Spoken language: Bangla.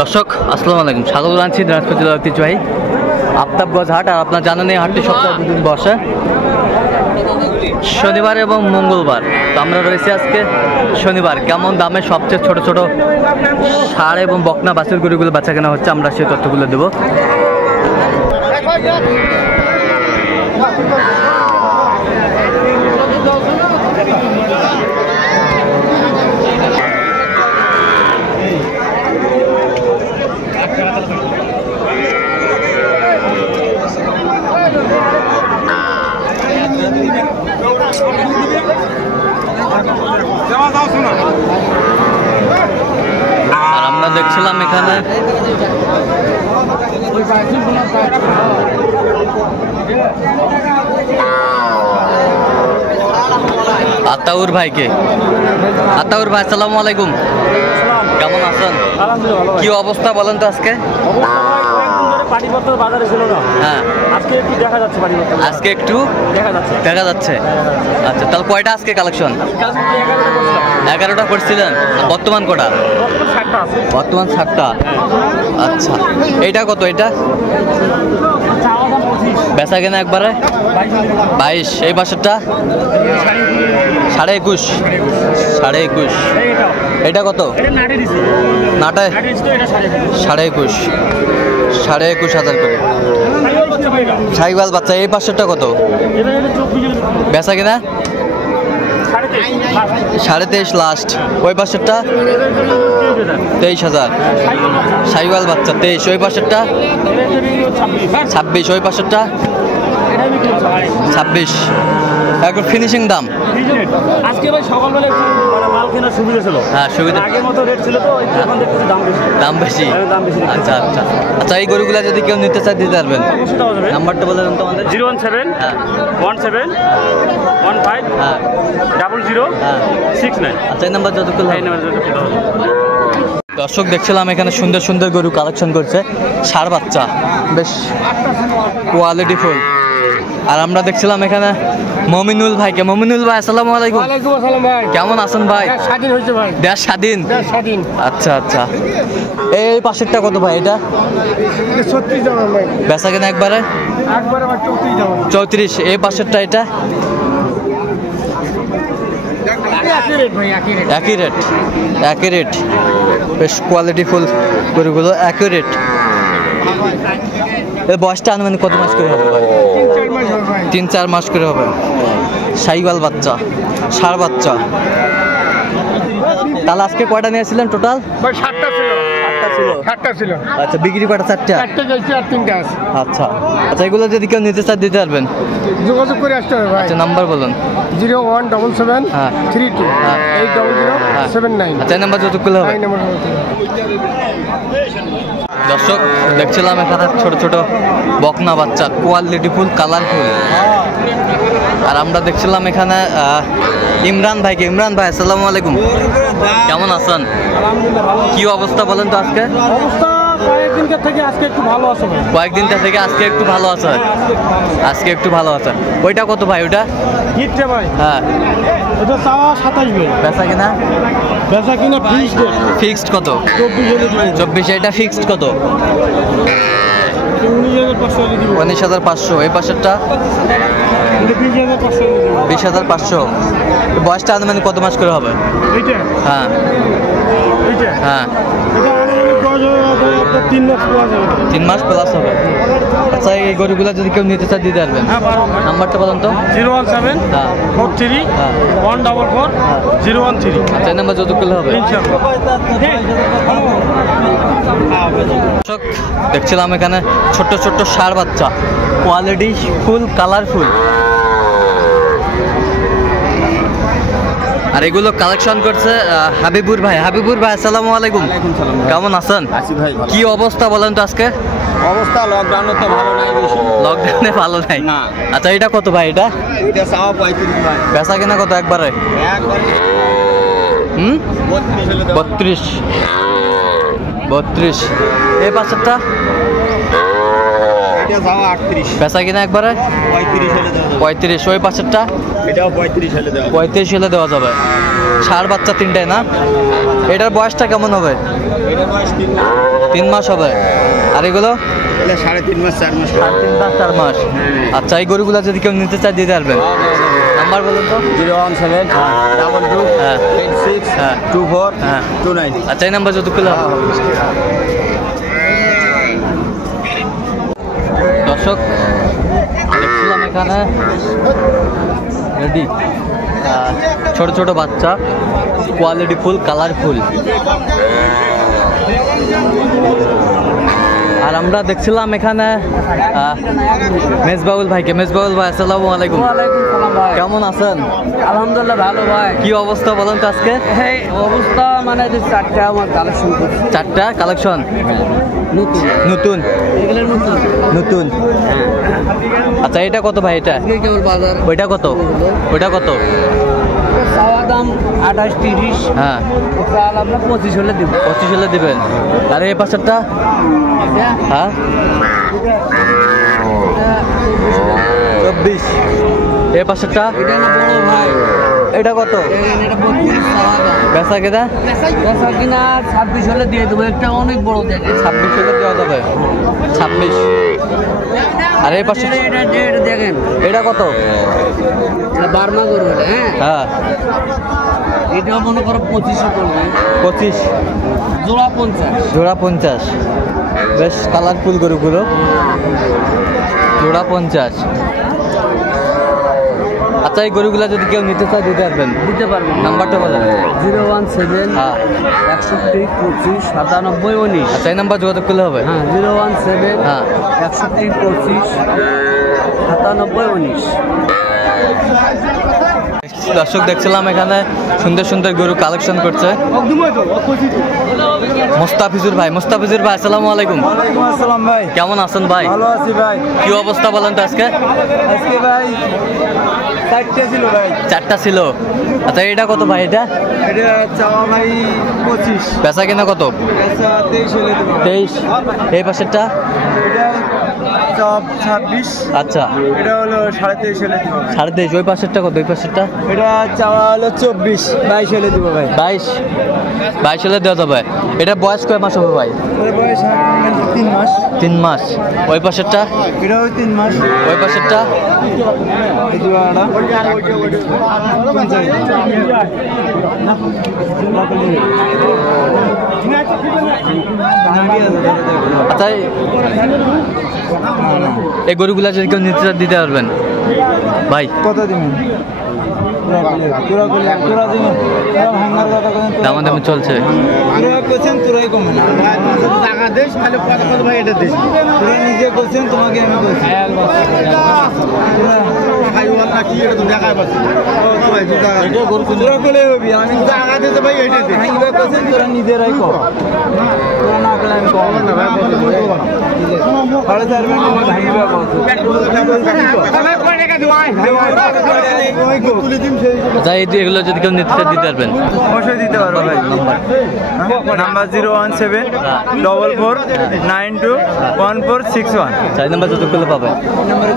দর্শক আসসালামু আলাইকুম, স্বাগত জানাচ্ছি দিনাজপুর জেলার ঐতিহ্যবাহী আফতাবগঞ্জ হাট। আর আপনার জানেন এই হাটটি সপ্তাহে দুদিন বসে, শনিবার এবং মঙ্গলবার। তো আমরা রয়েছি আজকে শনিবার। কেমন দামে সবচেয়ে ছোট ছোট ষাঁড় এবং বকনা বাছুর গরুগুলো বেচা কেনা হচ্ছে, আমরা সেই তথ্যগুলো দেবো। আর আমরা দেখছিলাম এখানে আতাউর ভাইকে। আতাউর ভাই আসসালামু আলাইকুম, কেমন আছেন? কি অবস্থা বলেন তো আজকে? হ্যাঁ, আজকে একটু দেখা যাচ্ছে। আচ্ছা, তাহলে কয়টা আজকে কালেকশন? 11টা করছিলেন, বর্তমান কটা? বর্তমান 7টা। আচ্ছা, এইটা কত? এটা বেচা কেনা একবারে 22। এই পাশেরটা 21.5। 21.5। এটা কত? নাটায় 21.5। 21.5 করে। সাইবাল বাচ্চা। এই পাশেরটা কত বেচা কিনা? 23.5 লাস্ট। ওই পাশেরটা 23,000। সাইবাল বাচ্চা 23। ওই পাশেরটা 26। ওই পাশেরটা 26। এখন ফিনিশিং দাম আজকে ভাই সকালবেলা একটু মাল কেনার সুবিধা ছিল। হ্যাঁ, সুবিধা। আগের মতো রেট ছিল তো, এখন দেখতেছি দাম বেশি। দাম বেশি। আচ্ছা আচ্ছা আচ্ছা, এই গরুগুলা যদি কেউ নিতে চায় দিতে পারবেন? নাম্বারটা বলে দেন তো আমাদের। 017 17 15 00 69। আচ্ছা, এই নাম্বার যতক্ষণ। দর্শক দেখছিলাম এখানে সুন্দর সুন্দর গরু কালেকশন করছে, ষাঁড় বাচ্চা, বেশ কোয়ালিটি ফুল। আর আমরা দেখছিলাম এখানে মমিনুল ভাইকে। মমিনুল ভাই আসসালামু আলাইকুম। ওয়ালাইকুম আসসালাম ভাই। কেমন আছেন ভাই? স্বাধীন হয়েছে ভাই। দেশ স্বাধীন। আচ্ছা আচ্ছা, এই পাশেরটা কত ভাই? এটা 36 টাকা ভাই। বেচা কেনা একবারে 34। এই পাশেরটা এটা একই রেট। বেশ কোয়ালিটি ফুল গরুগুলো, একই রেট। এর বয়সটা আনুমানিক কত মাস করে হবে ভাই? 3-4 মাস করে হবে। সাইবাল বাচ্চা, ষাঁড় বাচ্চা। তাহলে আজকে কয়টা নিয়েছিলেন টোটাল? 7টা ছিল। আচ্ছা, বিক্রি কয়টা? 4টা। 4টা যাইছে আর 3টা আছে। আচ্ছা আচ্ছা, এগুলো যদি কেউ নিতে চায় দিতে পারবেন? যোগাযোগ করে আসতে হবে ভাই। আচ্ছা, নাম্বার বলুন। 0177 32 80079। আচ্ছা, এই নাম্বার যতগুলো হবে। দর্শক দেখছিলাম এখানে ছোট ছোট বকনা বাচ্চা, কোয়ালিটি ফুল, কালারফুল। আর আমরা দেখছিলাম এখানে ইমরান ভাইকে। ইমরান ভাই আসসালামু আলাইকুম, কেমন আছেন? কি অবস্থা বলেন তো আজকে? কয়েকদিনকার থেকে আজকে একটু ভালো আছে। কয়েকদিনটা থেকে আজকে একটু ভালো আছে। আজকে একটু ভালো আছে। ওইটা কত ভাই? ওটা হিটটা ভাই। হ্যাঁ, এটা চাওয়া 27 ভাই। বেচা কিনা ফিক্সড কত? 24। এটা ফিক্সড কত? 19,500। এই পাশেরটা 20,500। বয়সটা আনুমানিক কত মাস করে হবে? হ্যাঁ হ্যাঁ, 3 মাস প্লাস হবে। আচ্ছা, এই গরুগুলা যদি কেউ নিতে চায় দিতে পারবেন? নাম্বারটা বলুন তো। 017 43 144 013। আচ্ছা, এই নাম্বার যতগুলো হবে। দর্শক দেখছিলাম এখানে ছোট্ট ছোট্ট ষাঁড় বাচ্চা, কোয়ালিটি ফুল, কালারফুল। আর এগুলো কালেকশন করছে হাবিবুর ভাই। হাবিবুর ভাই আসসালামু আলাইকুম, কেমন আছেন? কি অবস্থা বলেন তো আজকে? অবস্থা লকডাউনে তো ভালো নাই, লকডাউনে ভালো নাই। আচ্ছা, এটা কত ভাই? এটা চাওয়া 35 ভাই। বেচা কিনা কত একবারে? 32। এই পাশেরটা এটা যাওয়া 38 বেচা কিনা একবারে 35 হলে দেওয়া যাবে 35। ওই পাশেরটা এটাও 35 হলে দেওয়া 35 হলে দেওয়া যাবে। ষাঁড় বাচ্চা তিনটায় না? এটার বয়সটা কেমন হবে? এটা বয়স 3 মাস হবে। আর এগুলো এটা 3.5 মাস 4 মাস 3.5 মাস 4 মাস। আচ্ছা, এই গরুগুলো যদি কেউ নিতে চায় দিতে পারবেন? নাম্বার বলুন তো। 017 22 হ্যাঁ 86 হ্যাঁ 24 হ্যাঁ 29। আচ্ছা, এই নাম্বার যদি খুলে দর্শক দেখছিলাম এখানে রেডি ছোট ছোট বাচ্চা, কোয়ালিটি ফুল, কালারফুল। আর আমরা দেখছিলাম এখানে মেজবাউল ভাইকে। মেজবাউল ভাই, আসসালামু আলাইকুম। কেমন আছেন? আলহামদুলিল্লাহ ভালো ভাই। কি অবস্থা বলেন তো আজকে? এই অবস্থা মানে যে চারটা আমার কালেকশন করছি। 4টা কালেকশন নতুন নতুন এগুলো নতুন নতুন। আচ্ছা, এটা কত ভাই? এটা আজকে কেবল বাজার ওইটা কত? ওইটা কত? চাওয়া দাম 28-30। হ্যাঁ চাল আমরা 25 হলে দিব। 25 হলে দিবেন। আর এই পাশেরটা? হ্যাঁ 24। এই পাশেরটা? এটা না বড় ভাই, এটা কত? এটা 32 চাওয়া দাম। বেচা কেনা? বেচা কিনা 26 হলে দিয়ে দেবো। একটা অনেক বড় দেখে 26 হলে দেওয়া যাবে। 26। আর এই পাশে এটা দেখেন, এটা কত? এটা বার্মা গরু এটা। হ্যাঁ হ্যাঁ এটা মনে করো 25 পড়বে। 25। জোড়া 50। জোড়া 50। বেশ কালারফুল গরুগুলো। জোড়া 50। আচ্ছা, এই গরুগুলা যদি কেউ নিতে চায় দিতে পারবেন? দিতে পারবেন। নাম্বারটা বলেন। 017 হ্যাঁ 61 25 97 19। আচ্ছা, এই নাম্বার যোগাযোগ করলে হবে? হ্যাঁ 017 হ্যাঁ 61 25 97 19। দর্শক দেখছিলাম এখানে সুন্দর সুন্দর গরু কালেকশন করছে মোস্তাফিজুর ভাই। মোস্তাফিজুর ভাই, আসসালামু আলাইকুম। ওয়ালাইকুম আসসালাম ভাই। কেমন আছেন ভাই? ভালো আছি ভাই। কি অবস্থা বলেন তো আজকে? আজকে ভাই 4টে ছিল ভাই। 4টা ছিল। আচ্ছা, এটা কত ভাই? এটা এটা চাওয়া ভাই 25, বেচা কিনা কত? আচ্ছা 23 হলে দেবো। 23। এই পাশেরটা? এটা চাওয়া 26, আচ্ছা এটা হলো 23.5 হলে দেবো। 23.5। ওই পাশেরটা কত? ওই পাশেরটা? এটা চাওয়া হলো 24, 22 হলে দেবো ভাই। 22 হলে দেওয়া যাবে। এটা বয়স কয় মাস হবে ভাই? এর বয়স 3 মাস। 3 মাস। ওই পাশেরটা? এটাও 3 মাস। ওই পাশেরটা? এই জোড়াটা আচ্ছা, এই গরুগুলা যদি কেউ নিতে চায় দিতে পারবেন ভাই? কত দিবেন? তোরা দিবেন, তোরা ভাঙার কথা বলেন। দামাদামি চলছে। তোরা করছেন, তোরাই কমে না। টাকা দেশ খালি কত কত ভাই এটা দেশ। তোরা নিজে করছেন, তোমাকে আমি বলছি। তোরা করলে হবি, আমি টাকা দিতে ভাই এটা দেশ। ভাঙিবা করছেন, তোরা নিজেরাই কর। তোরা না করলে আমি কম না ভাই। 4.5 মিনিট তুমি ভাঙিবা আচ্ছা, এগুলো যদি কেউ নিতে চায় দিতে পারবেন? অবশ্যই দিতে পারবো ভাই। নাম্বার 017 44 92 1461। 4 নাম্বার যত করলে পাবেন। নম্বরে